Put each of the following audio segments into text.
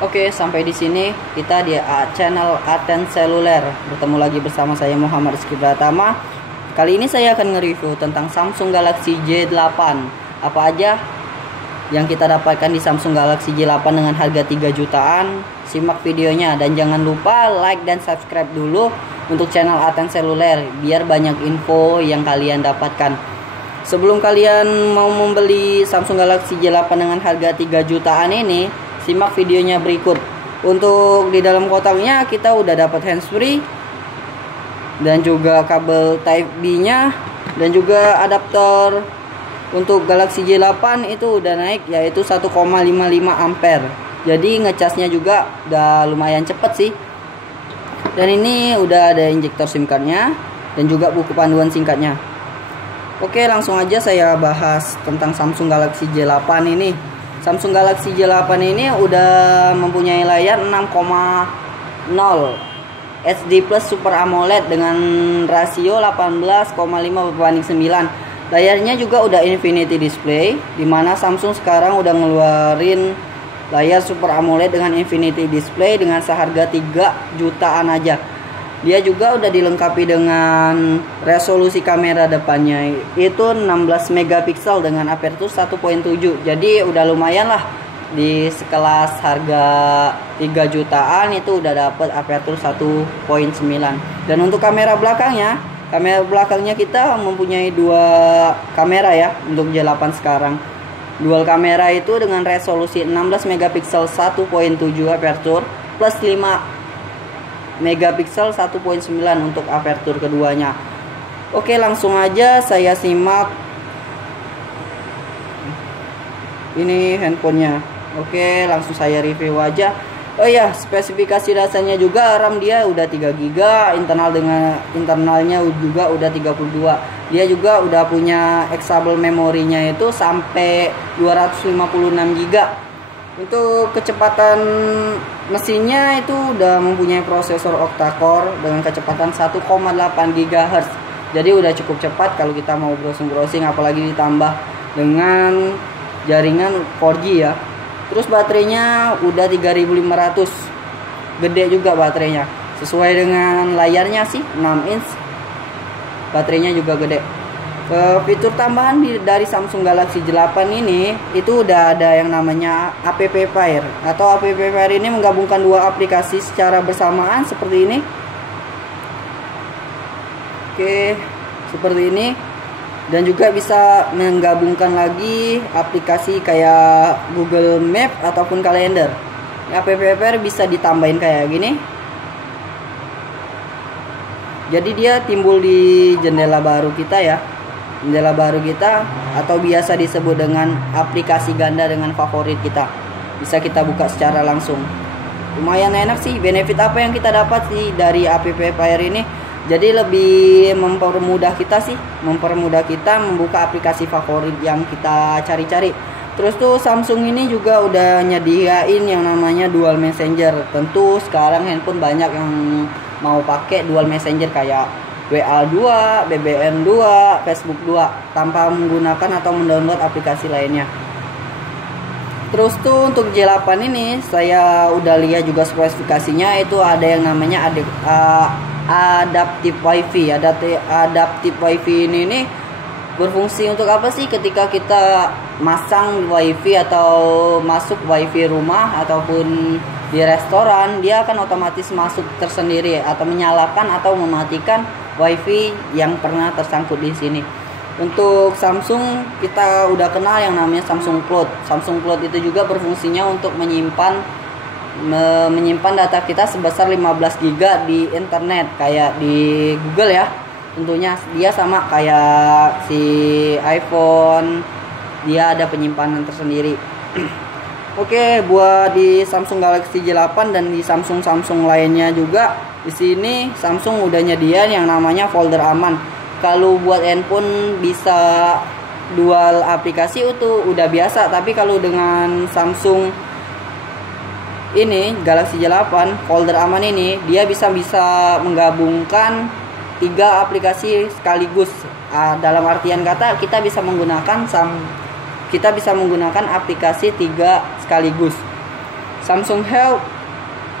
Oke, sampai di sini kita di channel Aten Seluler. Bertemu lagi bersama saya Muhammad Rizky Pratama. Kali ini saya akan nge-review tentang Samsung Galaxy J8. Apa aja yang kita dapatkan di Samsung Galaxy J8 dengan harga 3 jutaan. Simak videonya dan jangan lupa like dan subscribe dulu untuk channel Aten Seluler biar banyak info yang kalian dapatkan. Sebelum kalian mau membeli Samsung Galaxy J8 dengan harga 3 jutaan ini, simak videonya berikut. Untuk di dalam kotaknya kita udah dapat handsfree dan juga kabel Type B nya dan juga adapter untuk Galaxy J8 itu udah naik yaitu 1,55 ampere. Jadi ngecasnya juga udah lumayan cepet sih. Dan ini udah ada injektor SIM cardnya dan juga buku panduan singkatnya. Oke, langsung aja saya bahas tentang Samsung Galaxy J8 ini. Samsung Galaxy J8 ini udah mempunyai layar 6,0 HD Plus Super AMOLED dengan rasio 18,5/9. Layarnya juga udah Infinity Display, dimana Samsung sekarang udah ngeluarin layar Super AMOLED dengan Infinity Display dengan seharga 3 jutaan aja. Dia juga udah dilengkapi dengan resolusi kamera depannya itu 16 megapiksel dengan aperture 1.7. Jadi udah lumayan lah, di sekelas harga 3 jutaan itu udah dapet aperture 1.9. Dan untuk kamera belakangnya kita mempunyai dua kamera ya untuk J8 sekarang. Dual kamera itu dengan resolusi 16 megapiksel 1.7 aperture plus 5 megapiksel 1.9 untuk aperture keduanya. Oke, langsung aja saya simak ini handphonenya. Oke, langsung saya review aja. Oh ya, spesifikasi dasarnya juga RAM dia udah 3 GB, internalnya juga udah 32. Dia juga udah punya external memorinya itu sampai 256 GB. Untuk kecepatan mesinnya itu udah mempunyai prosesor octa-core dengan kecepatan 1,8 GHz. Jadi udah cukup cepat kalau kita mau browsing-browsing, apalagi ditambah dengan jaringan 4G ya. Terus baterainya udah 3500. Gede juga baterainya. Sesuai dengan layarnya sih 6 inch. Baterainya juga gede. Fitur tambahan dari Samsung Galaxy J8 ini itu udah ada yang namanya App Pair. Atau App Pair ini menggabungkan dua aplikasi secara bersamaan seperti ini. Oke, seperti ini. Dan juga bisa menggabungkan lagi aplikasi kayak Google Map ataupun kalender. App Pair bisa ditambahin kayak gini. Jadi dia timbul di jendela baru kita ya. Jendela baru kita atau biasa disebut dengan aplikasi ganda dengan favorit kita. Bisa kita buka secara langsung. Lumayan enak sih. Benefit apa yang kita dapat sih dari App Pair ini? Jadi lebih mempermudah kita sih, mempermudah kita membuka aplikasi favorit yang kita cari-cari. Terus tuh Samsung ini juga udah nyediain yang namanya dual messenger. Tentu sekarang handphone banyak yang mau pakai dual messenger kayak WA 2, BBM 2, Facebook 2 tanpa menggunakan atau mendownload aplikasi lainnya. Terus tuh untuk J8 ini saya udah lihat juga spesifikasinya itu ada yang namanya Adaptive Wi-Fi. Adaptive Wi-Fi ini berfungsi untuk apa sih? Ketika kita masang Wi-Fi atau masuk Wi-Fi rumah ataupun di restoran, dia akan otomatis masuk tersendiri atau menyalakan atau mematikan Wi-Fi yang pernah tersangkut di sini. Untuk Samsung kita udah kenal yang namanya Samsung Cloud. Samsung Cloud itu juga berfungsinya untuk menyimpan data kita sebesar 15 GB di internet kayak di Google ya. Tentunya dia sama kayak si iPhone, dia ada penyimpanan tersendiri. Oke, buat di Samsung Galaxy J8 dan di Samsung lainnya juga, di sini Samsung udah nyediain yang namanya folder aman. Kalau buat handphone bisa dual aplikasi itu udah biasa, tapi kalau dengan Samsung ini Galaxy J8 folder aman ini dia bisa menggabungkan 3 aplikasi sekaligus. Dalam artian kata kita bisa menggunakan aplikasi 3 sekaligus. Samsung Health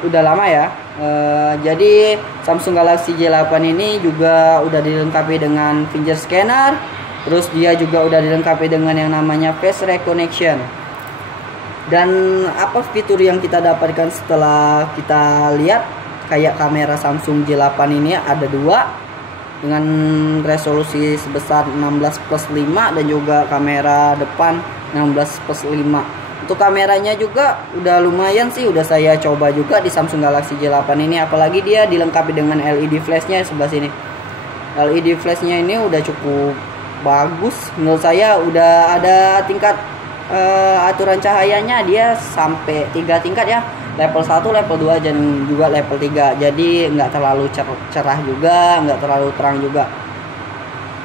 udah lama ya. Jadi Samsung Galaxy J8 ini juga udah dilengkapi dengan finger scanner. Terus dia juga udah dilengkapi dengan yang namanya face recognition. Dan apa fitur yang kita dapatkan setelah kita lihat, kayak kamera Samsung J8 ini ada dua dengan resolusi sebesar 16:5 dan juga kamera depan 16:5. Untuk kameranya juga udah lumayan sih, udah saya coba juga di Samsung Galaxy J8 ini, apalagi dia dilengkapi dengan LED flashnya sebelah sini. LED flashnya ini udah cukup bagus menurut saya, udah ada tingkat aturan cahayanya, dia sampai 3 tingkat ya, level 1, level 2 dan juga level 3. Jadi nggak terlalu cerah juga, nggak terlalu terang juga.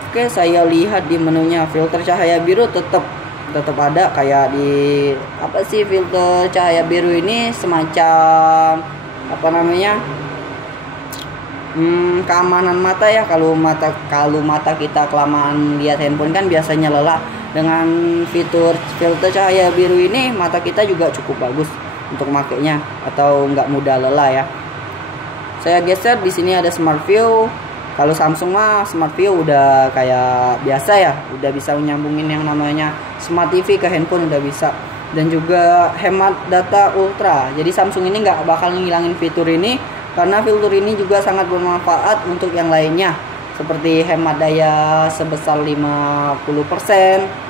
Oke, saya lihat di menunya filter cahaya biru tetap ada, kayak di apa sih, filter cahaya biru ini semacam apa namanya, keamanan mata ya. Kalau mata kita kelamaan lihat handphone kan biasanya lelah. Dengan fitur filter cahaya biru ini mata kita juga cukup bagus untuk makainya, atau nggak mudah lelah ya. Saya geser, di sini ada smart view. Kalau Samsung mah smart view udah kayak biasa ya, udah bisa nyambungin yang namanya smart TV ke handphone udah bisa. Dan juga hemat data ultra. Jadi Samsung ini nggak bakal ngilangin fitur ini, karena fitur ini juga sangat bermanfaat untuk yang lainnya, seperti hemat daya sebesar 50%.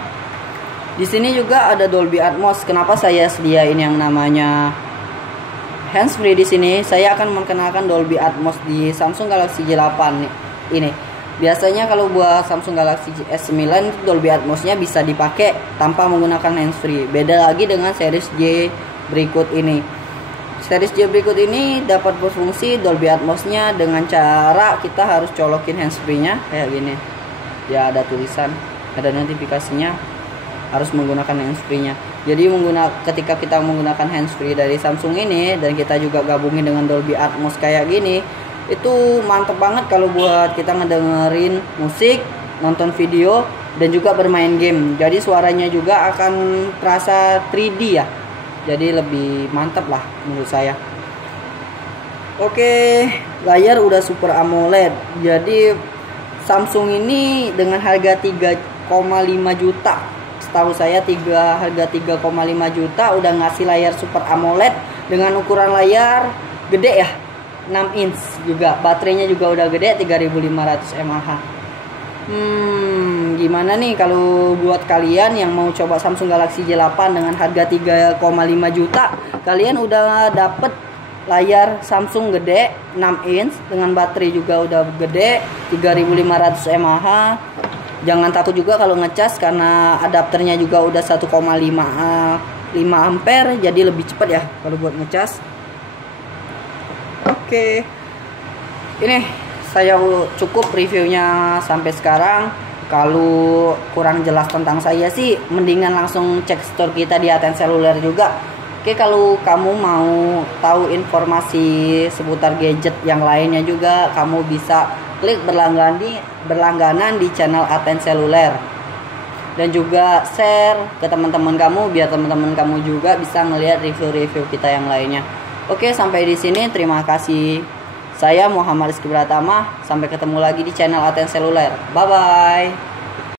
Di sini juga ada Dolby Atmos. Kenapa saya sediain yang namanya handsfree di sini? Saya akan memperkenalkan Dolby Atmos di Samsung Galaxy J8 ini. Biasanya kalau buat Samsung Galaxy S9 Dolby Atmosnya bisa dipakai tanpa menggunakan handsfree. Beda lagi dengan series J berikut ini. Series J berikut ini dapat berfungsi Dolby Atmosnya dengan cara kita harus colokin handsfree-nya kayak gini. Ya, ada tulisan, ada notifikasinya, harus menggunakan handsfree-nya. Jadi ketika kita menggunakan handsfree dari Samsung ini dan kita juga gabungin dengan Dolby Atmos kayak gini, itu mantep banget kalau buat kita ngedengerin musik, nonton video, dan juga bermain game. Jadi suaranya juga akan terasa 3D ya. Jadi lebih mantap lah menurut saya. Oke, layar udah Super AMOLED. Jadi Samsung ini dengan harga 3,5 juta, setahu saya harga 3,5 juta udah ngasih layar Super AMOLED dengan ukuran layar gede ya, 6 inch juga. Baterainya juga udah gede, 3500 mAh. Gimana nih kalau buat kalian yang mau coba Samsung Galaxy J8 dengan harga 3,5 juta, kalian udah dapet layar Samsung gede 6 inch dengan baterai juga udah gede 3500 mAh. Jangan takut juga kalau ngecas, karena adapternya juga udah 1,5 ampere, jadi lebih cepat ya kalau buat ngecas. Oke, ini saya cukup reviewnya sampai sekarang. Kalau kurang jelas tentang saya sih, mendingan langsung cek store kita di Aten Seluler juga. Oke, kalau kamu mau tahu informasi seputar gadget yang lainnya juga, kamu bisa klik berlangganan di channel Aten Seluler. Dan juga share ke teman-teman kamu, biar teman-teman kamu juga bisa ngelihat review-review kita yang lainnya. Oke, sampai di sini. Terima kasih. Saya Muhammad Rizky Pratama. Sampai ketemu lagi di channel Aten Seluler. Bye-bye.